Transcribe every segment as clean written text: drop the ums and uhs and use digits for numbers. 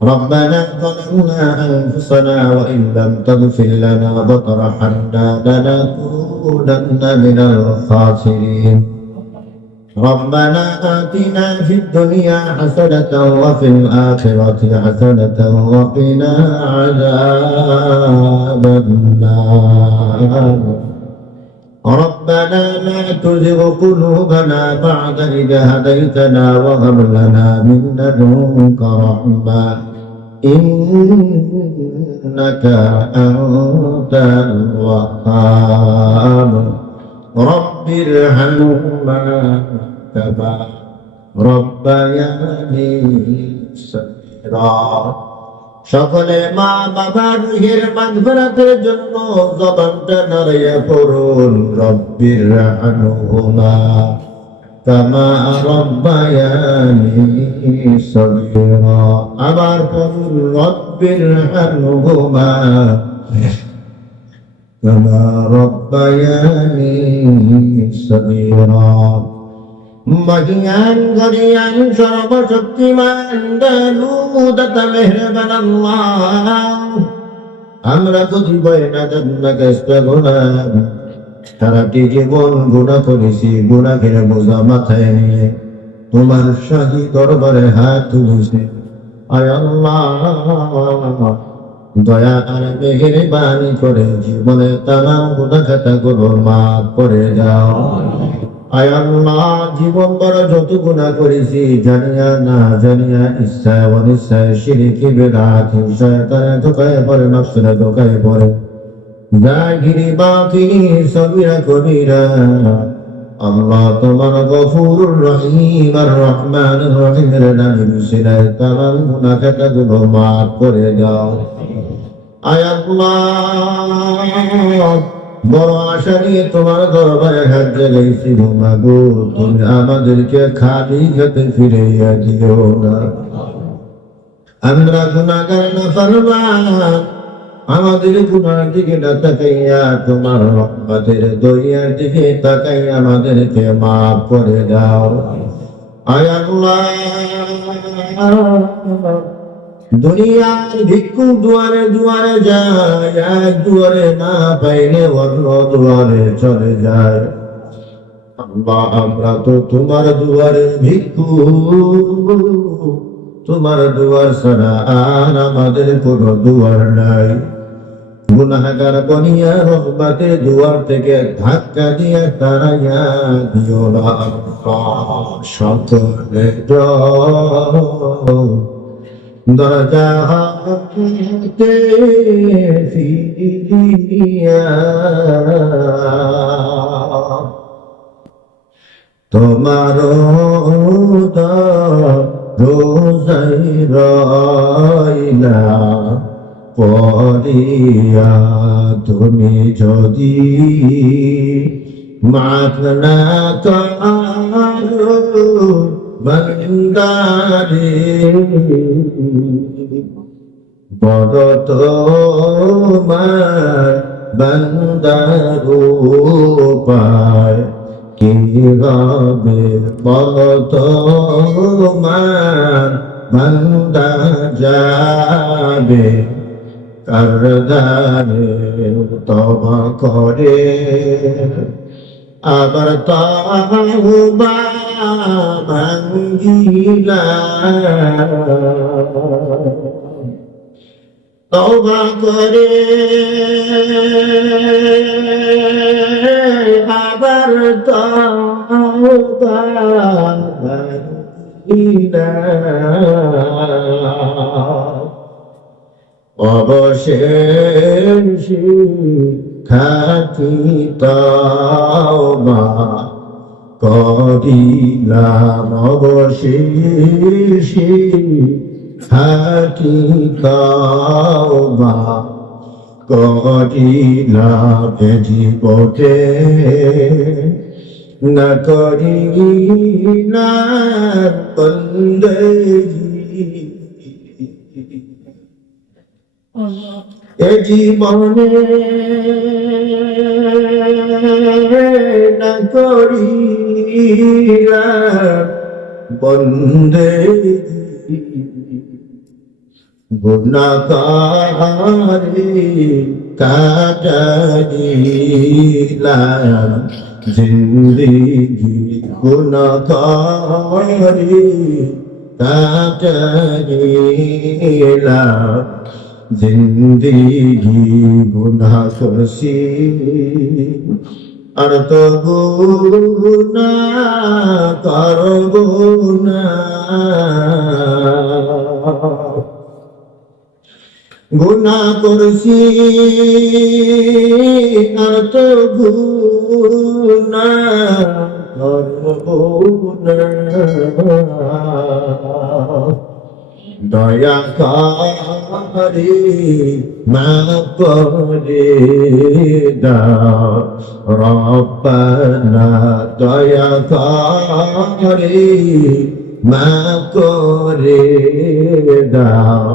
ربنا ظلمنا أنفسنا وإن لم تغفر لنا وترحمنا لنكونن من الخاسرين ربنا آتنا في الدنيا حسنة وفي الآخرة حسنة وقنا عذاب النار ربنا لا تزغ قلوبنا بعد إذ هديتنا وهب لنا من لدنك رحمة إنك أنت الوهاب رب ارحمهما كما ربياني صغيرا সকলে মা বাবার রুহের মাগফিরাতের জন্য জবানটা নাড়িয়ে পড়ুন রব্বির রহমহুমা কামা রব্বায়ানি সগীরা আবার পড়ুন রব্বির রহমহুমা কামা রব্বায়ানি সগীরা মহিয়ান গরিয়ান সর্বশক্তিমান দালুদাতা মেহরবান আল্লাহ আমরা যদি বয়না জন্মকে গুনাহ সারাটি জীবন গুনাহ করেছি গুনাহের বোঝা মাথায় নিয়ে তোমার শাহী দরবারে হাত তুলেছি আয় আল্লাহ দয়া আর মেহেরবানি করে জীবনে তামাম গুনাহ খাতাগুলো মাফ করে দাও আয় আল্লাহ জীবন বড় যত গুনাহ করেছি জানিয়া না জানিয়া ইচ্ছা অনিচ্ছায় শিরকি বিদআত শয়তানে ধোঁকায় পড়ে নফসে ধোঁকায় পড়ে জাহিরি বাতিনি সগীরা কবিরা আল্লাহ তোমার গফুরুর রহিম আর রহমানুর রহিমের নামে বিশিলায় তামাম গুনাহ খাতাগুলো মাফ করে দাও আয় আল্লাহ বড় আশা নিয়ে তোমার দরবারে হাত জাগাইছি মাগো তুমি আমাদেরকে খালি হাতে ফিরাইয়া দিও না আমরা গুনাহগার নাফরমান আমাদের গুনাহের দিকে না তাকাইয়া তোমার রহমতের দরিয়ার দিকে তাকাইয়া আমাদেরকে মাফ করে দাও আয় আল্লাহ দুনিয়ার ভিক্ষু দুয়ারে দুয়ারে যায় এক দুয়ারে না পাইলে অন্য দুয়ারে চলে যায় আল্লাহ আমরা তো তোমার দুয়ারে ভিক্ষু তোমার দুয়ার ছাড়া আর আমাদের কোনো দুয়ার নাই গুনাহগার বনিয়া রহমতের দুয়ার থেকে ধাক্কা দিয়ে তারাইয়া দিও না সকলে দরজা হাতে ফিরিয়া তোমার রোজাই রইলা পড়িয়া তুমি যদি মাফ না করো বন্দারে বড় তোমার বন্দার উপায় কি হবে বড় তোমার বন্দা যাবে করদারে তওবা করে আবার তওবা ভাঙ্গিলা তওবা করে আবার তওবা ভাঙ্গিলা অবশেষে খাটি তওবা করিলাম অবশেষে খাটি তওবা করিলাম জীবনে না করিলাম বন্দেগি এ জীবনে না করিলাম বন্দেগি গুনাহগারি কাটাইলাম জিন্দেগি গুনাহগারি কাটাইলাম জিন্দেগি গুনাহ করছি আর তো গুনাহ করব না গুনাহ করছি আর তো গুনাহ করব না দয়া করে মাফ করে দাও রব্বানা দয়া করে মাফ করে দাও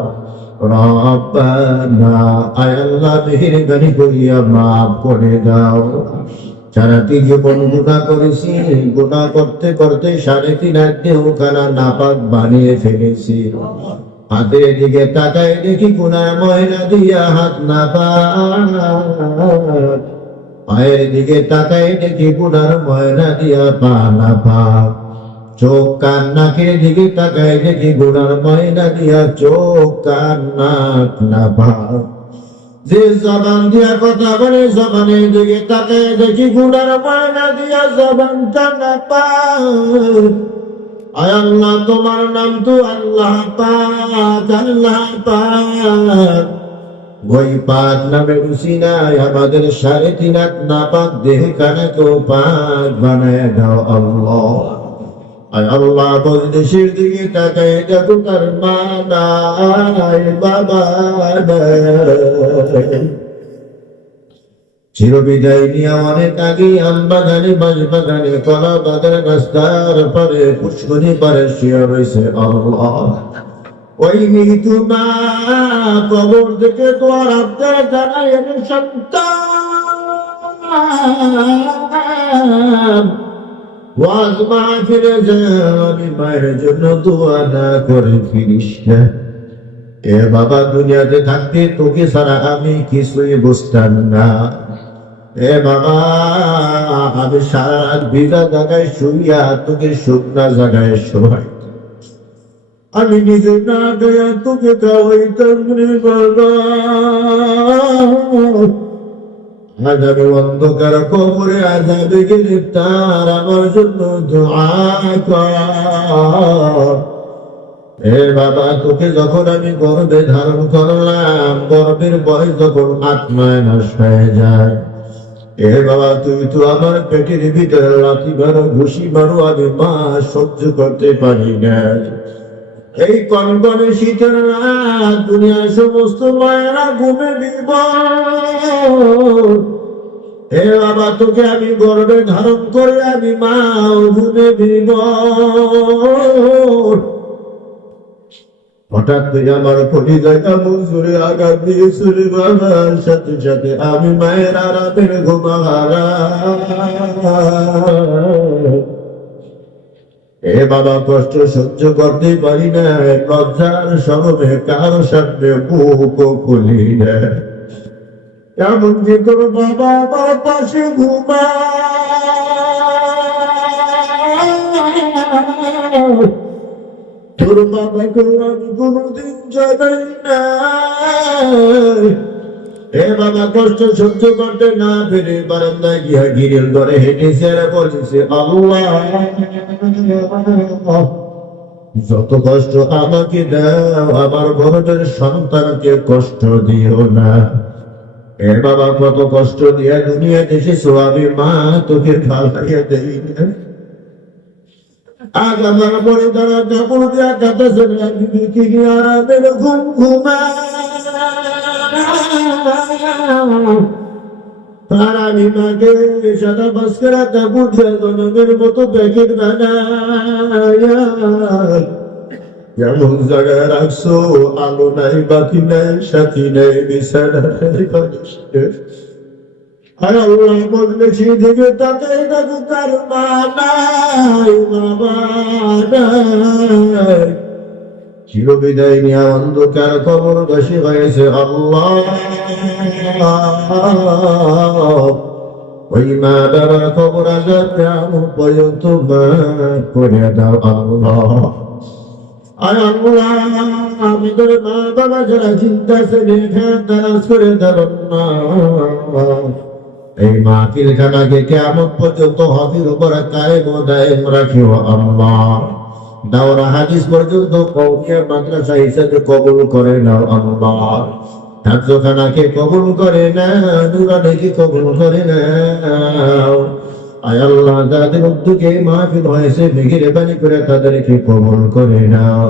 রব্বানা আয় আল্লাহ মেহেরবানি করিয়া মাফ করে দাও সারাটি জীবন গুনাহ করেছি গুনাহ করতে করতে 3.5 হাত দেহখানা নাপাক বানিয়ে ফেলেছি হাতের দিকে তাকায় দেখি গুনার ময়লা দিয়া হাত নাপাক পায়ের দিকে তাকায় দেখি গুনার ময়লা দিয়া পা নাপাক চোখ কান নাকের দিকে তাকায় দেখি গুনার ময়লা দিয়া চোখ কান নাক নাপাক যে জবান দিয়া কথা বলে জবানের দিকে তাকায় দেখি গুনার ময়লা দিয়া জবানটা নাপাক আয় আল্লাহ তোমার নাম তো আল্লাহ পাক আল্লাহ পাক ওই পাক নামে উসিলায় আমাদের 3.5 হাত নাপাক দেহ কানাকেও পাক বানায় দাও আল্লাহ আয় আল্লাহ বলদেশের দিকে তাকায় দেখো তার মা নাই বাবা নাই চিরবিদায় নিয়ে অনেক আগে আম বাগানে বাঁশ বাগানে কলা বাগানে রাস্তার পারে পুষ্করি পারে শুয়ে রয়েছে আল্লাহ ওই মৃত্যু মা কবর থেকে তোর আবদার জানায় সন্তান ওয়াজ মাহফিলে যাবি মায়ের জন্য দোয়া না করে ফিরিস না এ বাবা দুনিয়াতে থাকতে তোকে ছাড়া আমি কিছুই বুঝতাম না এ বাবা আমি সারা রাত ভিজা জায়গায় শুইয়া তোকে শুকনা জায়গায় শোয়াই আমি নিজে না গয়া তোকে খাওয়াইতাম রে বাবা আজাবে অন্ধকার কবরে আজাবে গেলে তার আমার জন্য দোয়া কর এ বাবা তোকে যখন আমি গর্ভে ধারণ করলাম গর্ভের বয়স যখন 8 মাস হয়ে যায় এ বাবা তুই তো আমার পেটের ভিতরে লাথি মারো ঘুষি মারো আমি মা সহ্য করতে পারি না এই কনকনে শীতের রাত দুনিয়ার সমস্ত মায়েরা ঘুমে দিব হে বাবা তোকে আমি গর্ভে ধারণ করে আমি মা ঘুমে দিব হঠাৎ করে আমার কলিজায় কেমন জোরে আঘাত দিয়েছিল বাবার সাথে সাথে আমি মায়ের আরামের ঘুমাহারা এ বাবা কষ্ট সহ্য করতে পারি না লজ্জার সরবে কারো সামনে বুক খুলি না এমন যে তোর বাবা আমার পাশে ঘুমা তোর বাবাকে আমি কোনোদিন জানাই না এ বাবা কষ্ট সহ্য করতে না পেরে বারান্দায় গিয়া গিরিল ধরে হেঁটেছে আর বলছে আল্লাহ যত কষ্ট আমাকে দাও আমার গর্ভের সন্তানকে কষ্ট দিও না এ বাবা কত কষ্ট দিয়া দুনিয়া এসেছো আমি মা তোকে খাওয়াইয়া দেই না আজ আমার পরে তারা কাপড় দেওয়া কাঁদাছে আরামের ঘুম ঘুমা আর আমি মাকে সাদা বাস্কেরা কাপড় দেওয়া জনমের মতো প্যাকেট বানায় যেমন জায়গায় রাখছো আলো নাই বাতি নাই সাথী নাই বিছানা আর আল্লাহ বললে সেদিকে তাকে দেখো কার মা নাই বাবা নাই চিরবিদায় নিয়ে অন্ধকার কবরবাসী হয়েছে আল্লাহ। ওই মা বাবার কবর আযাব কিয়ামত পর্যন্ত মাফ করে দাও আল্লাহ। আর আল্লাহ আমাদের মা বাবা যারা চিন্তা ছেড়ে দারাজ করে দাও না, এই মাহফিলখানাকে কিয়ামত পর্যন্ত হকের উপর কায়েম ও দায়েম রাখিও আল্লাহ। দাওরা হাদিস পর্যন্ত কওমিয়া মাদ্রাসা হিসেবে কবুল করে নাও আল্লাহ। হাফজখানাকে কবুল করে নাও, নুরানিকে কবুল করে নাও। আয় আল্লাহ যাদের উদ্যোগে মাহফিল হয়েছে মেহেরবানি করে তাদেরকে কবুল করে নাও।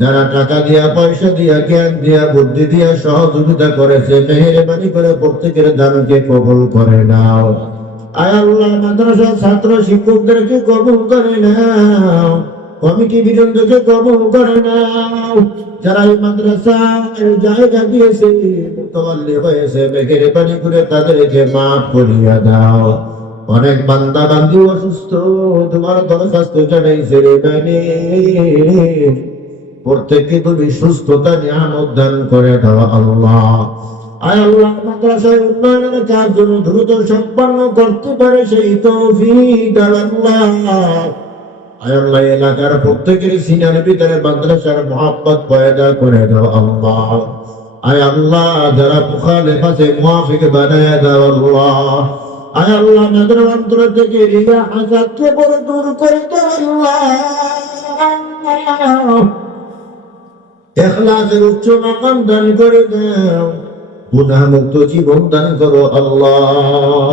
যারা টাকা দিয়া, পয়সা দিয়া, জ্ঞান দিয়া, বুদ্ধি দিয়া সহযোগিতা করেছে মেহেরবানি করে প্রত্যেকের দানকে কবুল করে নাও। আয় আল্লাহ মাদ্রাসার ছাত্র শিক্ষকদেরকে কবুল করে নাও, কমিটি বৃন্দকে কবুল করে নাও। যারা এই মাদ্রাসার জায়গা দিয়েছে, মুতাওয়াল্লি হয়েছে মেহেরবানি করে তাদেরকে মাফ করিয়া দাও। অনেক বান্দা বান্দি অসুস্থ, তোমার দরখাস্ত জানাইছে রে বানি, প্রত্যেককে তুমি সুস্থতা নিয়ামত দান করে দাও আল্লাহ। আয় আল্লাহ মাদ্রাসার উন্নয়নের কাজ যেন দ্রুত সম্পন্ন করতে পারে সেই তৌফিক দাও আল্লাহ। আয় আল্লাহ এলাকার প্রত্যেকের সিনার ভিতরে মাদ্রাসার মুহাব্বত পয়দা করে দাও আল্লাহ। আয় আল্লাহ যারা মুখালিফ আছে মুওয়াফিক বানায়া দাও আল্লাহ। আয় আল্লাহ আমাদের অন্তর থেকে রিয়া হাসাদকে বড় দূর করে দাও আল্লাহ। ইখলাসের উচ্চ মাকাম দান করে দাও, গুনাহ মুক্ত জীবন দান করো আল্লাহ,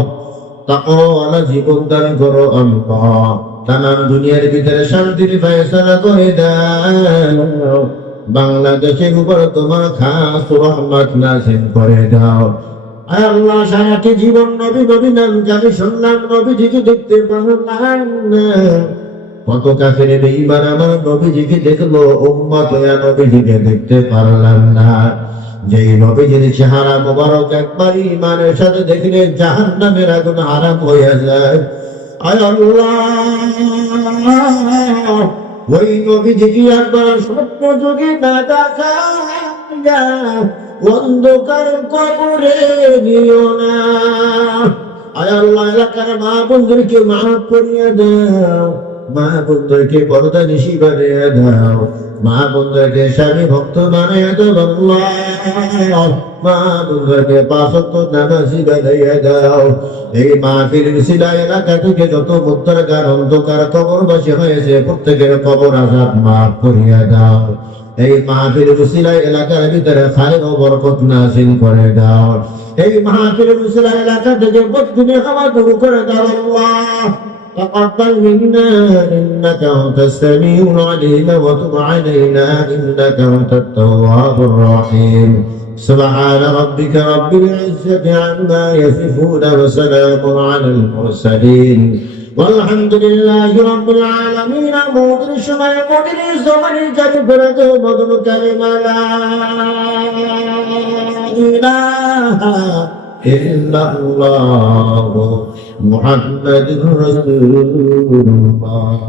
তাকওয়াওয়ালা জীবন দান করো আল্লাহ। তামাম দুনিয়ার ভিতরে শান্তির ফয়সালা করে দাও, বাংলাদেশের উপর তোমার খাস রহমত নাযিল করে দাও। আয় আল্লাহ সারাটি জীবন নবী নবী নাম জানি শুনলাম, নবীজিকে দেখতে পারলাম না। কত কাফের বেঈমান আমার নবীজিকে দেখলো, উম্মত হয়ে নবীজিকে দেখতে পারলাম না। যেই নবীজির চেহারা মোবারক একবার ঈমানের সাথে দেখলে জাহান্নামের আগুন হারাম হয়ে যায়। আয় আল্লাহ ওই নবীজিকে একবার স্বপ্ন যোগে না দেখা অন্ধকার কবরে নিও না। আয় আল্লাহ এলাকার মা বন্ধুকে মাফ করিয়ে দাও, মা বন্ধুকে পর্দা নিশি বানিয়ে দাও, মা বন্ধুকে স্বামী ভক্ত বানিয়ে দাও আল্লাহ। মা বন্ধুকে পাঁচ ওয়াক্ত নামাজি বানিয়ে দাও। এই মাহফিল মিছিল এলাকা থেকে যত মুত্তাকার অন্ধকার কবরবাসী হয়েছে প্রত্যেকের কবর আযাব মাফ করিয়ে দাও। এই মাহফিল মিছিল এলাকার ভিতরে খায়র ও বরকত নাযিল করে দাও। এই মাহফিল মিছিল এলাকা থেকে বদগুনি হাওয়া দূর করে দাও আল্লাহ। تقبل منا إنك أنت السميع العليم وتب علينا إنك أنت التواب الرحيم. سبحان ربك رب العزة عما يصفون وسلام على المرسلين والحمد لله رب العالمين. موت الشمال موت الزمن جل فرده مدن كلمة لا إله إلا الله محمد رسول الله.